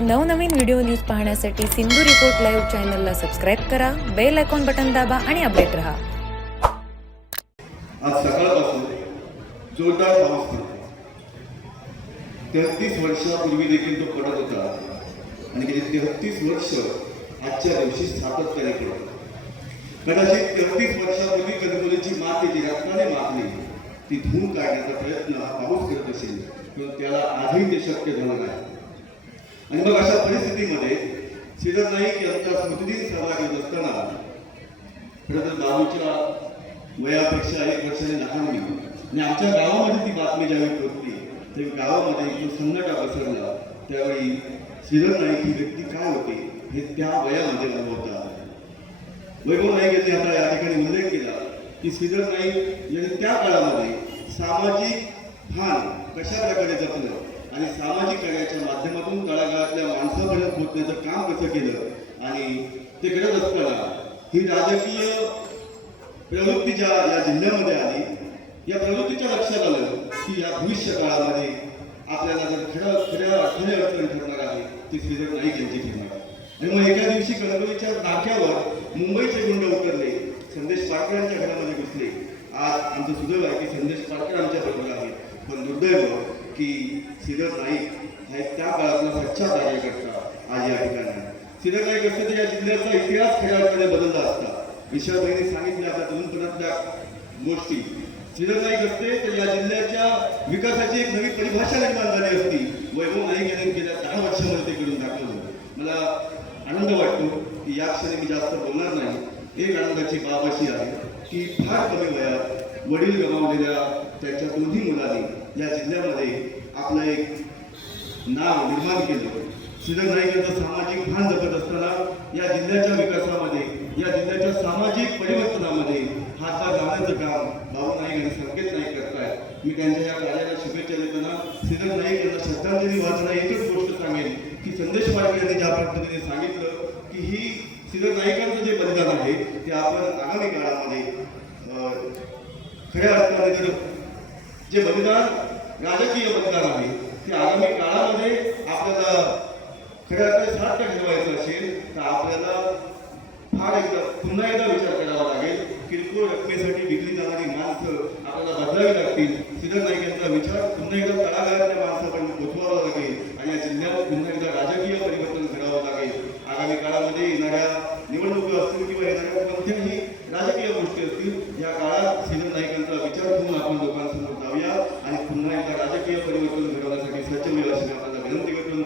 नवनवीन video news पाहण्यासाठी Sindhu report live चॅनलला सबस्क्राईब करा बेल आयकॉन बटन दाबा आणि अपडेट रहा. आज सकाळपासून जोरदार पाऊस पडतो. तेहतीस वर्षापूर्वी देखील तो पडत होता आणि गेली तेहतीस वर्ष आजच्या दिवशी सातत्याने पडत. कदाचित तेहतीस वर्षापूर्वी कणकवलीची माती जी रत्नाने मारली ती धूम काढण्याचा प्रयत्न हा पाऊस करत असेल पण त्याला आजही ते शक्य झालं नाही. आणि मग अशा परिस्थितीमध्ये श्रीधर नाईक यांचा स्मृतिदिन सहभागी असताना खरं तर गावच्या वयापेक्षा एक वर्षाने लहान मी. आणि आमच्या गावामध्ये ती बातमी ज्यावेळी पोहोचली तेव्हा गावामध्ये जो सन्नाटा पसरला त्यावेळी श्रीधर नाईक ही व्यक्ती काय होती हे त्या वयामध्ये अनुभवता वैभव नाईक यांनी आता या ठिकाणी उल्लेख केला की श्रीधर नाईक यांनी त्या काळामध्ये सामाजिक भान कशा प्रकारे जपलं आणि सामाजिक कार्याच्या माध्यमातून माणसापर्यंत काम कसं केलं आणि ते करत असताना ही राजकीय प्रवृत्ती ज्या या जिल्ह्यामध्ये आली या प्रवृत्तीच्या लक्षात आलं की या भविष्य काळामध्ये आपल्याला जर खरं खऱ्या अडथळे अडचण ठरणार आहे ती श्रीधर नाईक यांची ठरणार आणि मग एका दिवशी कणकवलीच्या नाक्यावर मुंबईचे गुंड उतरले संदेश पाटकर यांच्या घरामध्ये घुसले. आज आमचं सुदैव आहे की संदेश पाटकर आमच्या बरोबर आहे. पण दुर्दैव की श्रीधर नाईक हा त्या काळातला सच्चा कार्यकर्ता आज या ठिकाणी श्रीधर काय असते तर या जिल्ह्याचा इतिहास खऱ्या बदलला असता. विशालबाईंनी सांगितलं आता तरुणपणातल्या गोष्टी. श्रीधर नाईक तर या जिल्ह्याच्या विकासाची एक नवी परिभाषा निर्माण झाली असती. वैभव नाईक यांनी गेल्या दहा वर्षामध्ये ते करून दाखवलं. मला आनंद वाटतो की या क्षणी मी जास्त बोलणार नाही. एक आनंदाची बाब अशी आहे की फार कमी वयात वडील गमावलेल्या त्याच्या दोन्ही मुलांनी या जिल्ह्यामध्ये आपला एक नाव निर्माण केलं. श्रीधर नाईक सामाजिक भान जपत असताना या जिल्ह्याच्या विकासामध्ये या जिल्ह्याच्या सामाजिक परिवर्तनामध्ये हातभार लावण्याचं काम बाबू नाईक आणि संकेत नाईक करताय मी त्यांच्या या कार्याला शुभेच्छा देताना श्रीधर नाईक यांना श्रद्धांजली वाहताना एकच गोष्ट सांगेन. की संदेश पाटील यांनी ज्या पद्धतीने सांगितलं की ही श्रीधर नाईकांचं जे बलिदान आहे ते आपण आगामी काळामध्ये अं, खऱ्या अर्थाने जर जे बलिदान राजकीय बलिदान आहे की आगामी काळामध्ये आपल्याला खऱ्या अर्थाने साध्य ठरवायचं असेल तर आपल्याला फार एकदा पुन्हा एकदा विचार करावा लागेल. किरकोळ रकमेसाठी विकली जाणारी माणसं आपल्याला बदलावी लागतील. सिद्ध नाईक यांचा विचार पुन्हा एकदा तळागाळातल्या माणसापर्यंत पोचवावा लागेल आणि या जिल्ह्यात पुन्हा एकदा राजकीय परिवर्तन करावं लागेल. आगामी काळामध्ये येणाऱ्या निवडणुका असतील किंवा येणाऱ्या कोणत्याही राजकीय गोष्टी असतील या काळात सिद्ध नाईक यांचा विचार करून आपण लोकांसमोर जाऊया आणि पुन्हा एकदा राजकीय परिवर्तन घडवण्यासाठी सज्ज होईल अशी मी आपल्याला